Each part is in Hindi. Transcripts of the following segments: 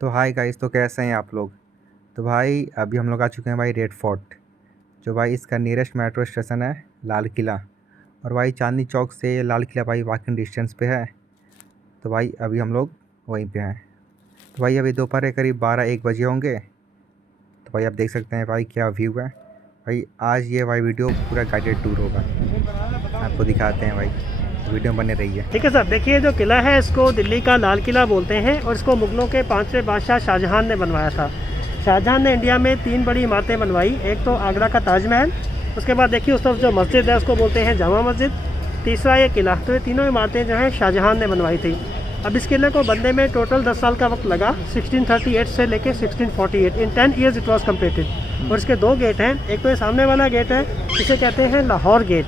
तो हाय गाइस, तो कैसे हैं आप लोग। तो भाई अभी हम लोग आ चुके हैं भाई रेड फोर्ट। जो भाई इसका नियरेस्ट मेट्रो स्टेशन है लाल किला। और भाई चांदनी चौक से लाल किला भाई वॉकिंग डिस्टेंस पे है। तो भाई अभी हम लोग वहीं पे हैं। तो भाई अभी दोपहर के करीब 12-1 बजे होंगे। तो भाई आप देख सकते हैं भाई क्या व्यू है। भाई आज ये भाई वीडियो पूरा गाइडेड टूर होगा, आपको दिखाते हैं भाई, तो वीडियो बने रही है। ठीक है सर, देखिए जो किला है इसको दिल्ली का लाल किला बोलते हैं और इसको मुगलों के 5वें बादशाह शाहजहां ने बनवाया था। शाहजहां ने इंडिया में 3 बड़ी इमारतें बनवाई। एक तो आगरा का ताजमहल, उसके बाद देखिए उस तरफ जो मस्जिद है उसको बोलते हैं जामा मस्जिद, तीसरा ये किला। तो ये तीनों इमारतें जो हैं शाहजहां ने बनवाई थी। अब इस किले को बनने में टोटल 10 साल का वक्त लगा, 1638 से लेकर 1648। इन 10 ईयर्स इट वॉज कम्प्लीटेड। और इसके 2 गेट हैं। एक तो ये सामने वाला गेट है, इसे कहते हैं लाहौर गेट,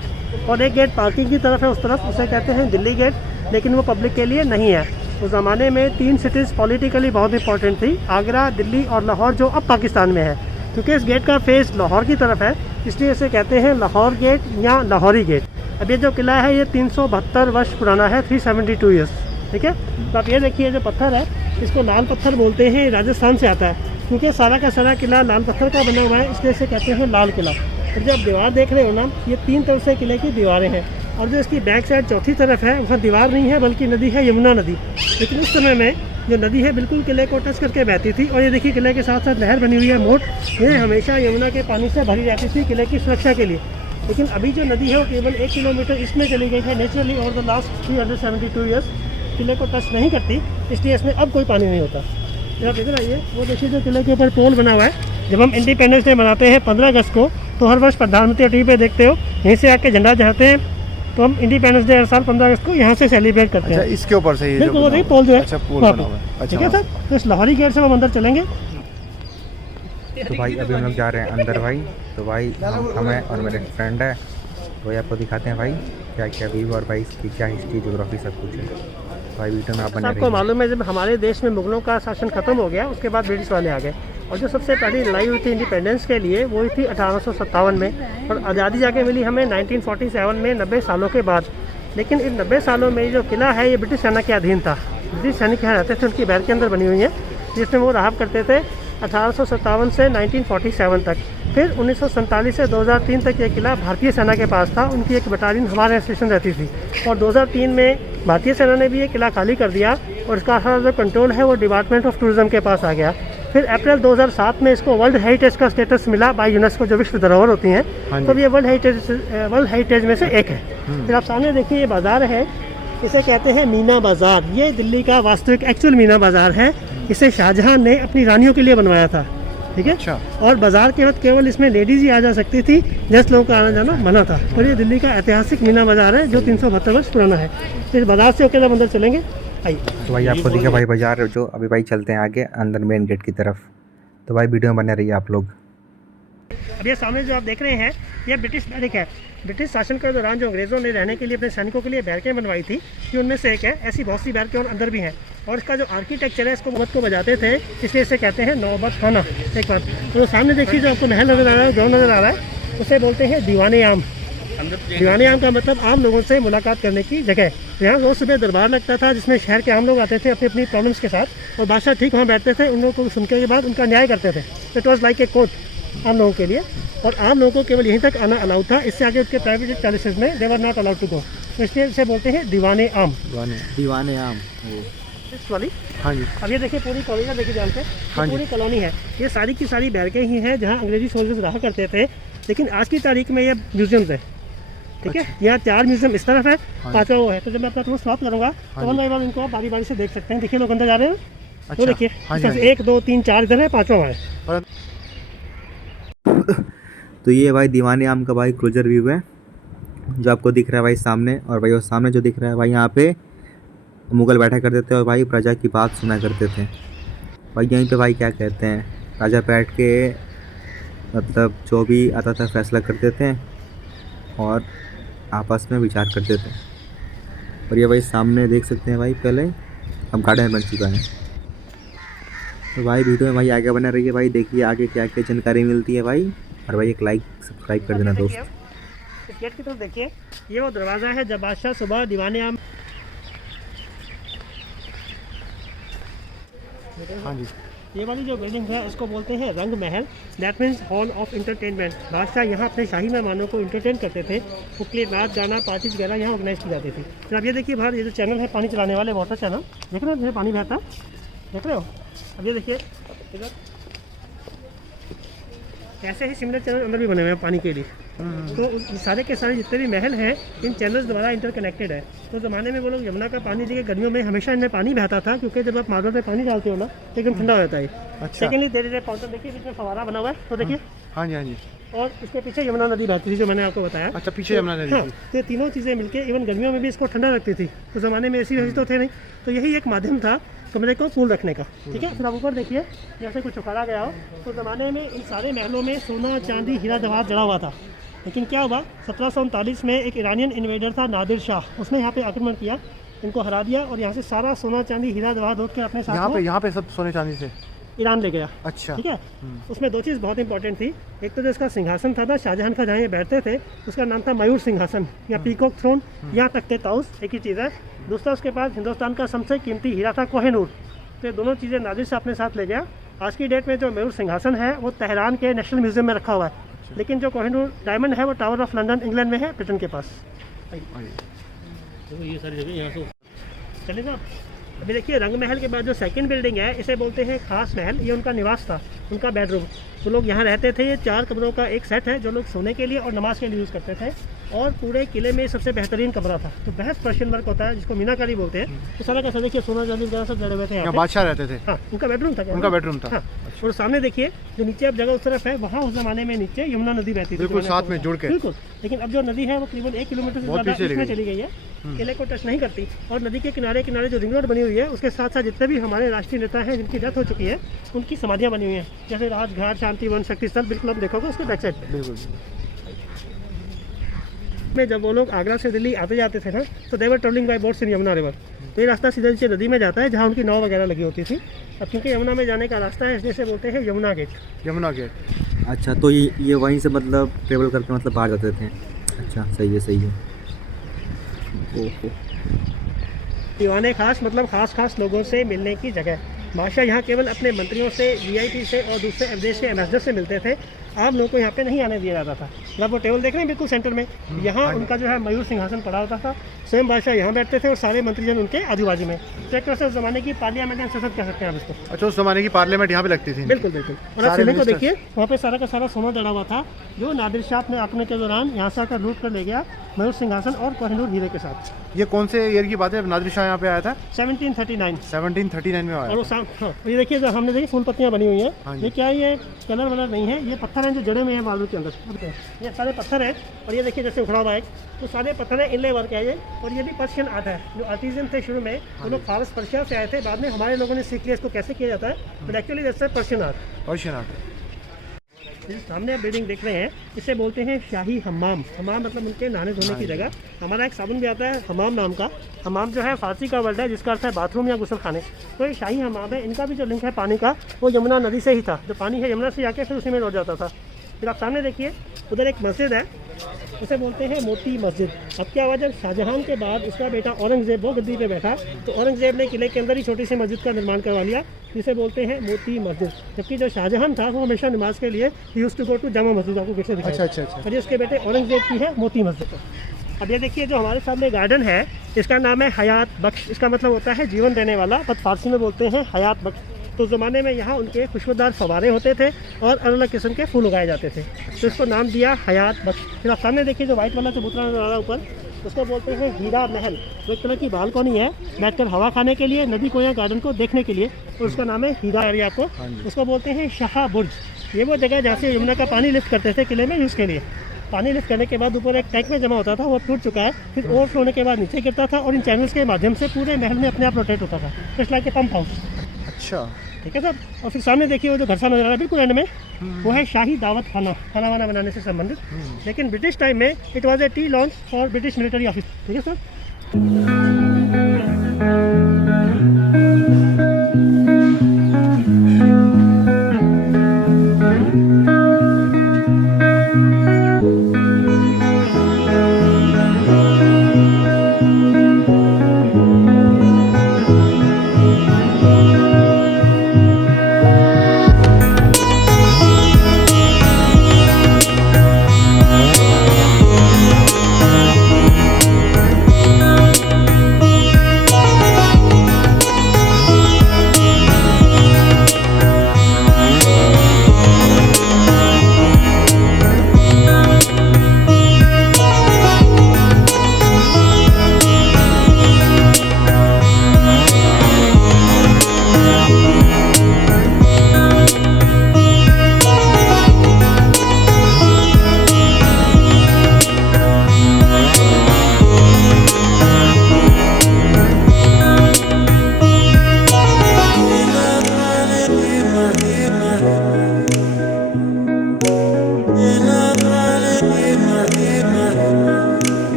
और एक गेट पार्किंग की तरफ है उस तरफ, उसे कहते हैं दिल्ली गेट, लेकिन वो पब्लिक के लिए नहीं है। उस ज़माने में 3 सिटीज़ पॉलिटिकली बहुत इंपॉर्टेंट थी, आगरा, दिल्ली और लाहौर, जो अब पाकिस्तान में है। क्योंकि इस गेट का फेस लाहौर की तरफ है, इसलिए इसे कहते हैं लाहौर गेट या लाहौरी गेट। अब ये जो किला है ये 372 वर्ष पुराना है, 372 ईयर्स। ठीक है, तो आप ये देखिए जो पत्थर है इसको लाल पत्थर बोलते हैं, राजस्थान से आता है। क्योंकि सारा का सारा किला लाल पत्थर का बना हुआ है, इसलिए इसे कहते हैं लाल किला। और जो आप दीवार देख रहे हो ना, ये 3 तरफ से किले की दीवारें हैं। और जो इसकी बैक साइड चौथी तरफ है वहाँ दीवार नहीं है बल्कि नदी है, यमुना नदी। लेकिन उस समय में जो नदी है बिल्कुल किले को टच करके बहती थी। और ये देखिए किले के साथ साथ नहर बनी हुई है मोट, ये हमेशा यमुना के पानी से भरी रहती थी किले की सुरक्षा के लिए। लेकिन अभी जो नदी है वो केवल 1 किलोमीटर इसमें चली गई है naturally over the last 372 years. किले को टच नहीं करती, इसलिए इसमें अब कोई पानी नहीं होता। आप इधर आइए, वो देखिए जो किले के ऊपर पोल बना हुआ है। जब हम इंडिपेंडेंस डे मनाते हैं 15 अगस्त को, तो हर वर्ष प्रधानमंत्री टीवी पे देखते हो, यहीं से आके झंडा चढ़ाते हैं। तो हम इंडिपेंडेंस डे हर साल 15 अगस्त को यहाँ से सेलिब्रेट करते हैं। इसके ऊपर से बिल्कुल वो देखिए पोल जो है। अच्छा, पोल बना हुआ है। ठीक है सर, तो इस लाहौरी गेट से हम अंदर चलेंगे। तो भाई अभी हम लोग जा रहे हैं अंदर भाई। तो भाई हमें और मेरे फ्रेंड है, वही आपको दिखाते हैं भाई क्या क्या व्यू और भाई इसकी क्या हिस्ट्री, ज्योग्राफी सब कुछ है। भाई वीडियो में आप बने आपको मालूम है जब हमारे देश में मुगलों का शासन खत्म हो गया, उसके बाद ब्रिटिश वाले आ गए। और जो सबसे पहली लड़ाई हुई थी इंडिपेंडेंस के लिए वो हुई थी 1857 में, और आज़ादी जाके मिली हमें 1947 में, 90 सालों के बाद। लेकिन इन 90 सालों में जो किला है ये ब्रिटिश सेना के अधीन था। ब्रिटिश सैनिक यहाँ रहते थे, उनकी बैर के अंदर बनी हुई है, जिसमें वो रहा करते थे 1857 से 1947 तक। फिर 1947 से 2003 तक ये किला भारतीय सेना के पास था, उनकी एक बटालियन हमारे स्टेशन रहती थी। और 2003 में भारतीय सेना ने भी ये किला खाली कर दिया और इसका सारा जो कंट्रोल है वो डिपार्टमेंट ऑफ टूरिज्म के पास आ गया। फिर अप्रैल 2007 में इसको वर्ल्ड हेरिटेज का स्टेटस मिला बाय यूनेस्को, जो विश्व धरोहर होती हैं। तो ये वर्ल्ड हेरिटेज में से एक है। फिर आप सामने देखिए ये बाज़ार है, इसे कहते हैं मीना बाज़ार। ये दिल्ली का वास्तविक एक्चुअल मीना बाज़ार है। इसे शाहजहां ने अपनी रानियों के लिए बनवाया था। ठीक है। अच्छा। और बाज़ार के वक्त केवल इसमें लेडीज़ ही आ जा सकती थी, जेंट्स लोगों का आना जाना मना था। और ये दिल्ली का ऐतिहासिक मीना बाज़ार है जो 372 वर्ष पुराना है। इस बाज़ार से होकर हम अंदर चलेंगे, आइए। तो भाई आपको दिखा भाई बाजार, जो अभी भाई चलते हैं आगे अंदर मेन गेट की तरफ। तो भाई वीडियो में बने रहिए आप लोग। अब ये सामने जो आप देख रहे हैं ये ब्रिटिश बैरिक है। ब्रिटिश शासन के दौरान जो अंग्रेज़ों ने रहने के लिए अपने सैनिकों के लिए बैरकें बनवाई थी, ये उनमें से एक है। ऐसी बहुत सी बैरकें और अंदर भी हैं। और इसका जो आर्किटेक्चर है, इसको मत को बजाते थे, इसलिए इसे कहते हैं नौबत खाना। एक बात तो सामने देखिए जो आपको महल नज़र आ रहा है, ग्राउंड नज़र आ रहा है, उसे बोलते हैं दीवाने आम। दीवाने आम का मतलब आम लोगों से मुलाकात करने की जगह। यहाँ रोज़ सुबह दरबार लगता था जिसमें शहर के आम लोग आते थे अपनी अपनी प्रॉब्लम्स के साथ, और बादशाह ठीक वहाँ बैठते थे, उन लोगों को सुनने के बाद उनका न्याय करते थे। It was like a court आम लोगों के लिए। और आम लोगों को केवल यहीं तक आना अलाउड था, इससे आगे उसके प्राइवेट पैलेसेस में they were not allowed to go. तो इसलिए इसे बोलते हैं दीवाने आम। दीवाने आम इस वाली। हाँ जी। अब ये देखिए पूरी कॉलोनी का देखिए जानते हैं, हाँ पूरी कॉलोनी है। ये सारी की सारी बैरकें ही हैं जहाँ अंग्रेजी सोल्जर्स रहा करते थे। लेकिन आज की तारीख में ये म्यूजियम्स है। ठीक है। यहाँ 4 म्यूजियम इस तरफ है, 5वां वो है। तो जब मैं अपना टूर समाप्त करूँगा तो वन बाई वन इनको आप बारी बारी से देख सकते हैं। देखिए लोग अंदर जा रहे हैं। तो देखिए 1 2 3 4 इधर है, 5वां है। तो ये भाई दीवाने आम का भाई क्लोजर व्यू है जो आपको दिख रहा है भाई सामने। और भाई वो सामने जो दिख रहा है भाई, यहाँ पे मुगल बैठा करते थे और भाई प्रजा की बात सुना करते थे। भाई यहीं पे भाई क्या कहते हैं, राजा बैठ के मतलब जो भी आता था फैसला करते थे और आपस में विचार करते थे। और ये भाई सामने देख सकते हैं भाई, पहले अब गार्डन बन चुका है। तो भाई वीडियो में भाई आगे बना रही है भाई, देखिए आगे क्या क्या जानकारी मिलती है भाई। और भाई एक लाइक सब्सक्राइब कर देना दोस्त। इस गेट की तरफ देखिए, ये वो दरवाज़ा है जब बादशाह सुबह दीवाने आम हाँ जी। ये वाली जो बिल्डिंग है इसको बोलते हैं रंग महल, that means hall of entertainment. बादशाह यहाँ अपने शाही मेहमानों को इंटरटेन करते थे, उनके नाच गाना पार्टीज वगैरह यहाँ ऑर्गेनाइज की जाती थी। फिर अब ये देखिए बाहर ये जो चैनल है पानी चलाने वाले वाटर चैनल, देख रहे हो पानी बहता देख रहे हो। अब ये देखिए इधर ऐसे ही सिमिलर चैनल अंदर भी बने हुए हैं पानी के लिए। तो सारे के सारे जितने भी महल हैं इन चैनल्स द्वारा इंटरकनेक्टेड है। तो ज़माने में वो लोग यमुना का पानी देखिए गर्मियों में हमेशा इनमें पानी बहता था, क्योंकि जब आप मार्बल पे पानी डालते हो ना तो एकदम ठंडा हो जाता है। अच्छा। सेकेंडली धीरे धीरे फाउंटेन देखिए बीच में फवारा बना हुआ है, तो देखिए हाँ जी, हाँ जी। और इसके पीछे यमुना नदी बहती थी जो मैंने आपको बताया। अच्छा, पीछे यमुना नदी हाँ, थी। तो ये तीनों चीज़ें मिलके इवन गर्मियों में भी इसको ठंडा रखती थी। तो ज़माने में ऐसी वजह तो थे नहीं, तो यही एक माध्यम था कमरे को कूल रखने का। ठीक है, फिर आप ऊपर देखिए जैसे कुछ उखाड़ा गया हो, तो ज़माने में इन सारे महलों में सोना चांदी हीरा जवाहर जड़ा हुआ था। लेकिन क्या हुआ 1739 में एक ईरानियन इन्वेडर था नादिर शाह, उसने यहाँ पे आक्रमण किया, इनको हरा दिया और यहाँ से सारा सोना चांदी हीरा जवाहर धोख के अपने साथ यहाँ पे सब सोने चांदी से ईरान ले गया। अच्छा। ठीक है, उसमें दो चीज़ बहुत इंपॉर्टेंट थी। एक तो जो इसका सिंहासन था ना शाहजहां का, जहाँ ये बैठते थे उसका नाम था मयूर सिंहासन या पीकॉक थ्रोन, यहाँ तख्ते ताउस, एक ही चीज़ है। दूसरा उसके पास हिंदुस्तान का सबसे कीमती हीरा था कोहिनूर। तो ये दोनों चीज़ें नादिर से अपने साथ ले गया। आज की डेट में जो मयूर सिंहासन है वो तेहरान के नेशनल म्यूजियम में रखा हुआ है, लेकिन जो कोहिनूर डायमंड है वो टावर ऑफ लंदन इंग्लैंड में है, ब्रिटेन के पास। तो ये सारी जगह यहाँ से चलेगा। अभी देखिए रंग महल के बाद जो सेकंड बिल्डिंग है इसे बोलते हैं खास महल। ये उनका निवास था, उनका बेडरूम। तो लोग यहाँ रहते थे। ये 4 कमरों का एक सेट है जो लोग सोने के लिए और नमाज के लिए यूज़ करते थे, और पूरे किले में सबसे बेहतरीन कमरा था। तो बेहद पर्शियन वर्क होता है जिसको मीनाकारी बोलते हैं। तो सारा कैसा देखिए सोना चांदी वगैरह सब जड़े हुए थे। यहाँ बादशाह रहते थे। हाँ, उनका बेडरूम था। उनका बेडरूम था। हाँ, और सामने देखिए जो नीचे अब जगह उस तरफ है, वहाँ उस जमाने में नीचे यमुना नदी बहती थी, बिल्कुल साथ में जुड़ के। बिल्कुल। लेकिन अब जो नदी है वो करीबन 1 किलोमीटर से ज़्यादा इसमें चली गई है, किले को टच नहीं करती। और नदी के किनारे किनारे जो रिंग रोड बनी हुई है उसके साथ साथ जितने भी हमारे राष्ट्रीय नेता हैं जिनकी डेथ हो चुकी है उनकी समाधियाँ बनी हुई हैं, जैसे राजघाट, शांति वन, शक्ति स्थल। बिल्कुल आप देखोगे उसके बैक साइड बिल्कुल में जब वो लोग आगरा से दिल्ली आते जाते थे ना तो they were travelling by boats in Yamuna river. तो ये रास्ता सीधे नीचे नदी में जाता है जहाँ उनकी नाव वगैरह लगी होती थी। अब क्योंकि यमुना में जाने का रास्ता है इसलिए से बोलते हैं यमुना गेट। यमुना गेट। अच्छा, तो ये वहीं से मतलब ट्रेवल करके मतलब बाहर जाते थे। अच्छा, सही है सही है। ओहो, दीवाने खास मतलब खास लोगों से मिलने की जगह। बादशाह यहाँ केवल अपने मंत्रियों से, वीआईपी से और दूसरे विदेश के एम्बेसडर से मिलते थे। आम लोगों को यहाँ पे नहीं आने दिया जाता था। जब वो टेबल देख रहे हैं बिल्कुल सेंटर में, यहाँ उनका जो है मयूर सिंहासन पड़ा होता था। स्वयं बादशाह यहाँ बैठते थे और सारे मंत्रीजन उनके आजू-बाजू में। तो एक तरह से उस जमाने की पार्लियामेंट एंड संसद कह सकते हैं आप इसको। अच्छा, उस जमाने की पार्लियामेंट यहाँ पे लगती थी। बिल्कुल बिल्कुल। और आप सिले को देखिए वहाँ पे सारा का सारा सोना जड़ा हुआ था जो नादिर शाह अपने आक्रमण के दौरान यहाँ से आकर लूट कर ले गया, मयूर सिंहासन और कोहिनूर हीरे के साथ। ये कौन से ईयर की बात है नादिर शाह यहाँ पे आया था? 1739। 1739 में आया। और वो हाँ, ये देखिए जो हमने देखी फूल पत्तियाँ बनी हुई हाँ हैं, जी। ये क्या है, ये कलर वलर नहीं है, ये पत्थर हैं जो जड़े में है मार्बल के अंदर। ये सारे पत्थर हैं और ये देखिए जैसे उखड़ा हुआ है, तो सारे पत्थर हैं, इनले वर्क है ये। और ये भी पर्शियन आर्ट है। जो आर्टिजन थे शुरू में वो लोग फारस पर्शिया से आए थे, बाद में हमारे लोगों ने सीख लिया इसको कैसे किया जाता है, बट एक्चुअली जैसे पर्शियन आर्ट। Persian art. सामने आप बिल्डिंग देख रहे हैं इसे बोलते हैं शाही हम्माम। हम्माम मतलब उनके नहाने धोने की जगह। हमारा एक साबुन भी आता है हम्माम नाम का। हम्माम जो है फारसी का वर्ड है जिसका अर्थ है बाथरूम या गुसल खाने। तो ये शाही हम्माम है। इनका भी जो लिंक है पानी का वो यमुना नदी से ही था। जो पानी है यमुना से आके फिर उसी में लौट जाता था। फिर आप सामने देखिए उधर एक मस्जिद है, उसे बोलते हैं मोती मस्जिद। अब क्या हुआ, जब शाहजहां के बाद उसका बेटा औरंगजेब वो गद्दी पे बैठा तो औरंगजेब ने किले के अंदर ही छोटी सी मस्जिद का निर्माण करवा लिया, जिसे बोलते हैं मोती मस्जिद। जबकि जो शाहजहां था वो हमेशा नमाज के लिए used to go to Jama Masjid. आपको पीछे दिखाई। अच्छा। और ये उसके बेटे औरंगजेब की है मोती मस्जिद। अब ये देखिए जो हमारे सामने गार्डन है इसका नाम है हयात बख्श। इसका मतलब होता है जीवन देने वाला, बट फारसी में बोलते हैं हयात बख्श। तो ज़माने में यहाँ उनके खुशबूदार फवारे होते थे और अलग अलग किस्म के फूल उगाए जाते थे, तो इसको नाम दिया हयात बख्श। फिर आप सामने देखिए जो वाइट वाला चबूतरा नजर आ रहा है ऊपर, उसको बोलते हैं हीरा महल। वो एक तरह की बालकनी है बैठकर हवा खाने के लिए, नदी को या गार्डन को देखने के लिए, और उसका नाम है हीरा एरिया को। उसको बोलते हैं शाह बुर्ज। ये वो जगह जहाँ से यमुना का पानी लिफ्ट करते थे किले में यूज़ के लिए। पानी लिफ्ट करने के बाद ऊपर एक टैंक में जमा होता था, वो टूट चुका है। फिर ओवरफ्लो होने के बाद नीचे गिरता था और इन चैनल्स के माध्यम से पूरे महल में अपने आप रोटेट होता था, just like a pump house. अच्छा, ठीक है सर। और फिर सामने देखिए वो जो घर सा नजर आ रहा है बिल्कुल एंड में, वो है शाही दावत खाना, खाना वाना बनाने से संबंधित। लेकिन ब्रिटिश टाइम में it was A T launch for British military office. ठीक है सर।